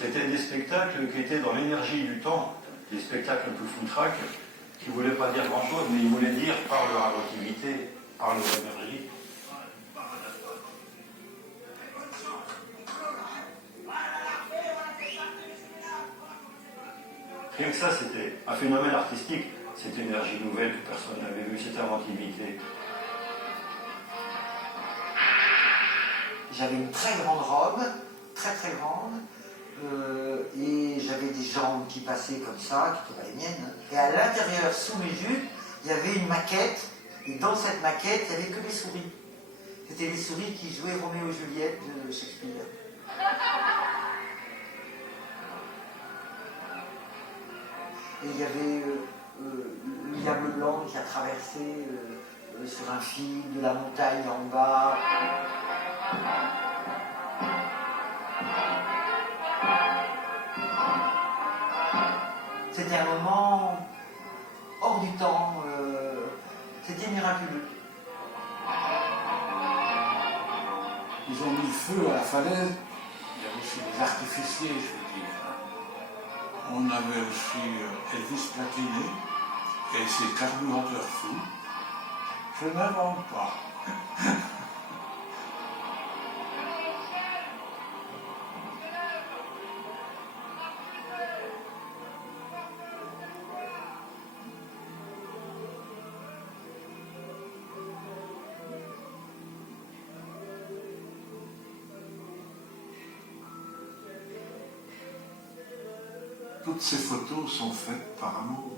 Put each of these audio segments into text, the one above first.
C'était des spectacles qui étaient dans l'énergie du temps, des spectacles un peu foutraques, qui ne voulaient pas dire grand-chose, mais ils voulaient dire par leur inventivité, par leur énergie. Rien que ça, c'était un phénomène artistique, cette énergie nouvelle que personne n'avait vue, cette inventivité. J'avais une très grande robe, très très grande, et j'avais des jambes qui passaient comme ça, qui n'étaient pas les miennes. Hein. Et à l'intérieur, sous mes jupes, il y avait une maquette, et dans cette maquette, il n'y avait que des souris. C'était les souris qui jouaient Roméo et Juliette de Shakespeare. Et il y avait le diable blanc qui a traversé sur un fil de la montagne en bas. C'était un moment hors du temps, c'était miraculeux. Ils ont mis le feu à la falaise, il y avait aussi des artificiers, je veux dire. On avait aussi Elvis Platini et ses carburateurs fous. Je n'invente pas. Toutes ces photos sont faites par amour.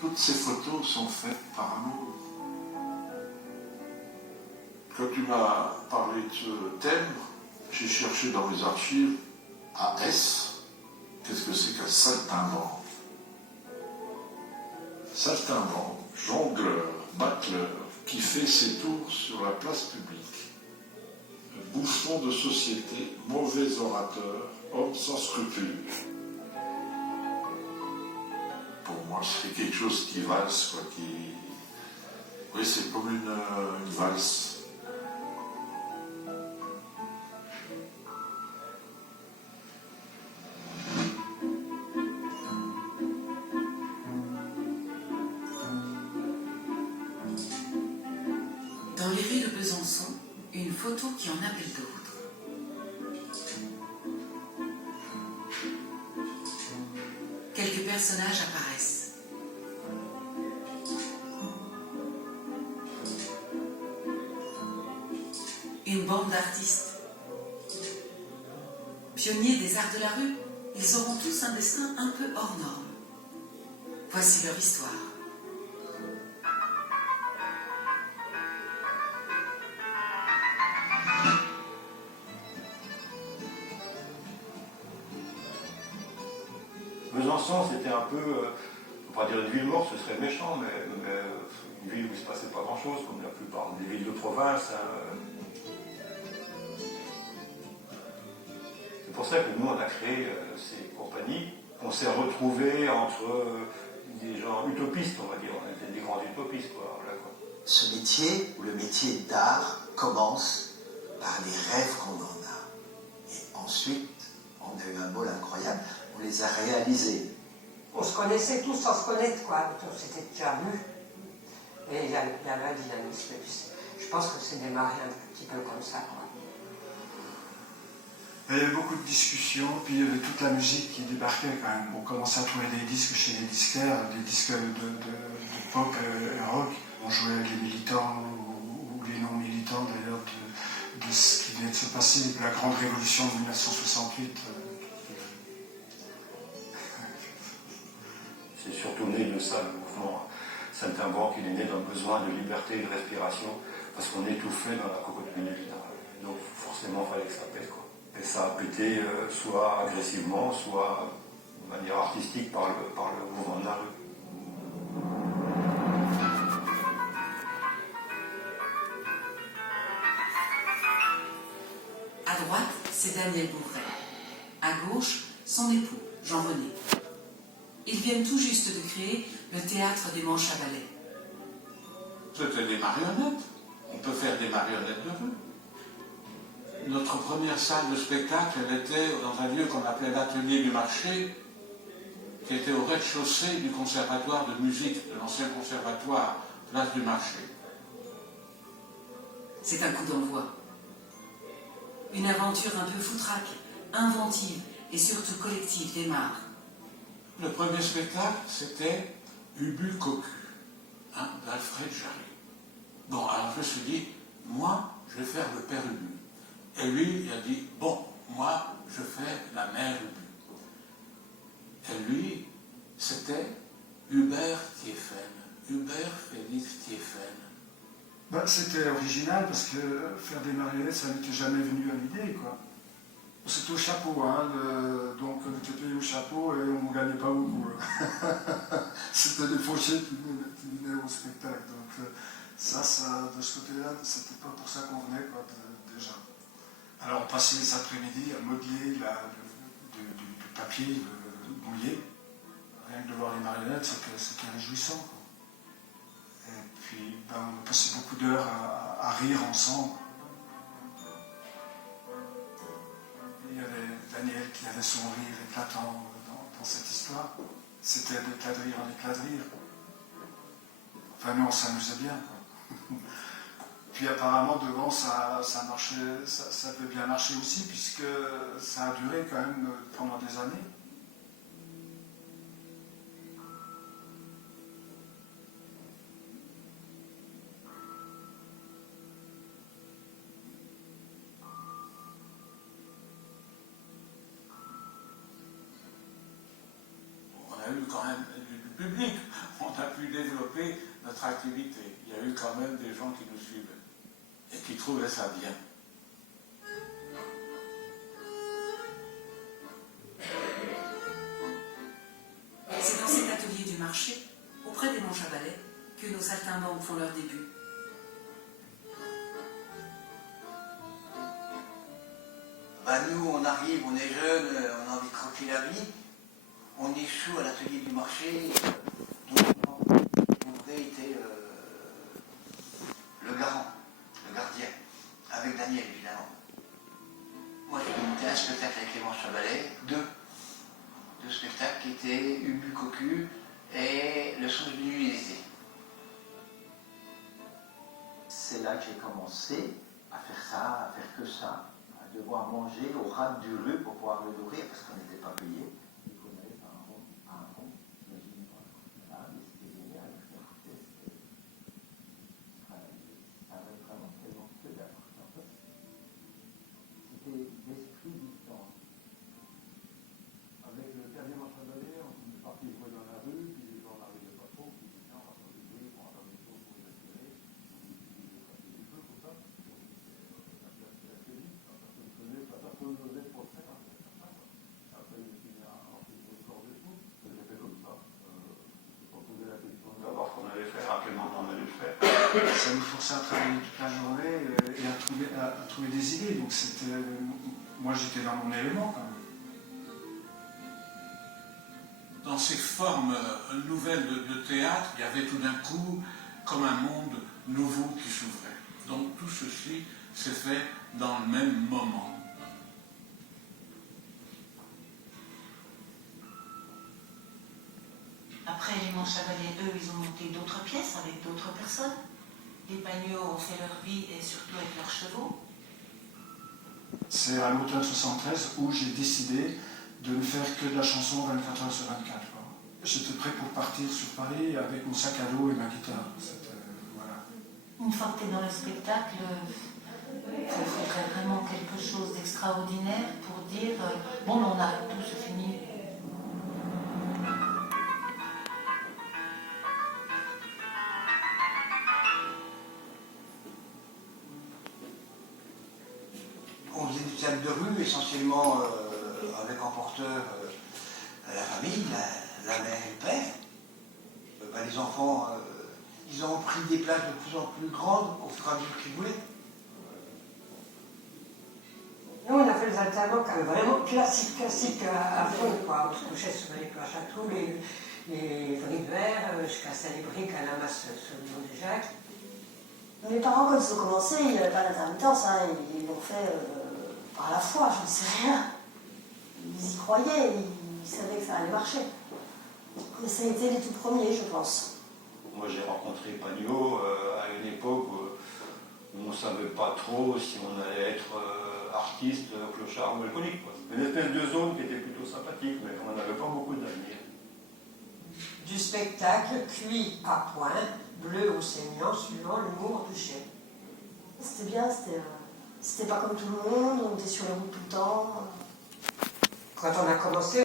Toutes ces photos sont faites par amour. Quand tu m'as parlé de ce thème, j'ai cherché dans mes archives à S. Qu'est-ce que c'est qu'un saltimbanque? Saltimbanque, jongleur, battleur, qui fait ses tours sur la place publique. Bouffon de société, mauvais orateur, homme sans scrupules. Pour moi, c'est quelque chose qui valse, quoi, qui... Oui, c'est comme une valse. Dans les rues de Besançon, une photo qui en appelle d'autres. Quelques personnages apparaissent. Une bande d'artistes. Pionniers des arts de la rue, Ils auront tous un destin un peu hors norme. Voici leur histoire. Besançon, c'était un peu, faut pas dire une ville morte, ce serait méchant, mais une ville où il ne se passait pas grand-chose, comme la plupart des villes de province. Hein. C'est pour ça que nous, on a créé ces compagnies. On s'est retrouvés entre des gens utopistes, on va dire. On était des grands utopistes, quoi. Voilà, quoi. Ce métier, ou le métier d'art, commence par les rêves qu'on en a. Et ensuite, on a eu un bol incroyable, on les a réalisés. On se connaissait tous sans se connaître, quoi. On s'était déjà vus. Et il y avait un dynamisme. Et puis je pense que c'est démarré un petit peu comme ça, quoi. Il y avait beaucoup de discussions, puis il y avait toute la musique qui débarquait quand même. On commençait à trouver des disques chez les disquaires, des disques de pop et rock. On jouait avec les militants ou les non-militants d'ailleurs de ce qui venait de se passer, de la grande révolution de 1968. C'est surtout né de ça, le mouvement Saint-Imbanque. Il est né d'un besoin de liberté et de respiration, parce qu'on étouffait dans la cocotte minute. Donc forcément, il fallait que ça pète, quoi. Et ça a pété soit agressivement, soit de manière artistique par le mouvement de la rue. À droite, c'est Daniel Bouvray. À gauche, son époux, Jean-René. Ils viennent tout juste de créer le théâtre des Manches à balai. C'était des marionnettes. On peut faire des marionnettes de rue. Notre première salle de spectacle, elle était dans un lieu qu'on appelait l'atelier du marché, qui était au rez-de-chaussée du conservatoire de musique, de l'ancien conservatoire, place du marché. C'est un coup d'envoi. Une aventure un peu foutraque, inventive et surtout collective démarre. Le premier spectacle, c'était Ubu Cocu, d'Alfred Jarry. Bon, alors je me suis dit, moi, je vais faire le père Ubu. Et lui, il a dit, bon, moi, je fais la mère Ubu. Et lui, c'était Hubert Thieffen, Hubert Félix Thieffen. Ben, c'était original parce que faire des marionnettes, ça n'était jamais venu à l'idée, quoi. C'était au chapeau, hein, donc on était payé au chapeau et on ne gagnait pas beaucoup. C'était des fauchés qui venaient au spectacle. Donc ça, de ce côté-là, c'était pas pour ça qu'on venait, quoi, déjà. Alors on passait les après-midi à modeler du papier mouillé. Rien que de voir les marionnettes, c'était réjouissant, quoi. Et puis on a passé beaucoup d'heures à rire ensemble. Il y avait Daniel qui avait son rire éclatant dans cette histoire. C'était d'éclat de rire en éclat de rire. Enfin, nous, on s'amusait bien, quoi. Puis apparemment, devant, ça marchait, ça devait bien marcher aussi, puisque ça a duré quand même pendant des années. On a eu quand même du public, on a pu développer notre activité. Il y a eu quand même des gens qui nous suivaient et qui trouvaient ça bien. C'est dans cet atelier du marché, auprès des Manches à balai, que nos saltimbanques font leur début. Nous, on arrive, on est jeune, on a envie de croquer la vie. On échoue à l'atelier du marché. Bouvray était le garant, le gardien, avec Daniel évidemment. Moi j'ai monté un spectacle avec les Manches à balai, deux spectacles qui étaient Ubu Cocu et Le son de nuit d'été. C'est là que j'ai commencé à faire ça, à faire que ça, à devoir manger au ras du rue pour pouvoir le nourrir parce qu'on n'était pas payé. ça nous forçait à travailler toute la journée et à trouver des idées. Donc c'était, moi j'étais dans mon élément quand même. Dans ces formes nouvelles de théâtre, il y avait tout d'un coup comme un monde nouveau qui s'ouvrait. Donc tout ceci s'est fait dans le même moment. Après, les Montchevalier, eux, ils ont monté d'autres pièces avec d'autres personnes. Les Pagnot ont fait leur vie et surtout avec leurs chevaux. C'est à l'automne 73 où j'ai décidé de ne faire que de la chanson 24 heures sur 24. Quoi. J'étais prêt pour partir sur Paris avec mon sac à dos et ma guitare. Voilà. Une fois que tu es dans le spectacle, il faudrait vraiment quelque chose d'extraordinaire pour dire bon, on arrête tout, c'est fini. On faisait du théâtre de rue, essentiellement avec en porteur la famille, la mère et le père. Les enfants, ils ont pris des places de plus en plus grandes au fur et à mesure qu'ils voulaient. Nous, on a fait les alternants quand même vraiment classique à fond, quoi. On se couchait sur les planches à trous, les briques verts, je cassais les briques à la masse sur le dos de Jacques. Mes parents, quand ils ont commencé, il n'y avait pas d'intermittence, hein. Ils l'ont fait par la foi, j'en sais rien. Ils y croyaient, ils savaient que ça allait marcher. Mais ça a été les tout premiers, je pense. Moi j'ai rencontré Pagnot à une époque où on ne savait pas trop si on allait être artiste, clochard ou alcoolique. Une espèce de zone qui était plutôt sympathique, mais on n'avait pas beaucoup d'avenir. Du spectacle cuit à point, bleu ou saignant, suivant l'humour du chef. C'était bien, c'était pas comme tout le monde, on était sur les routes tout le temps. Quand on a commencé,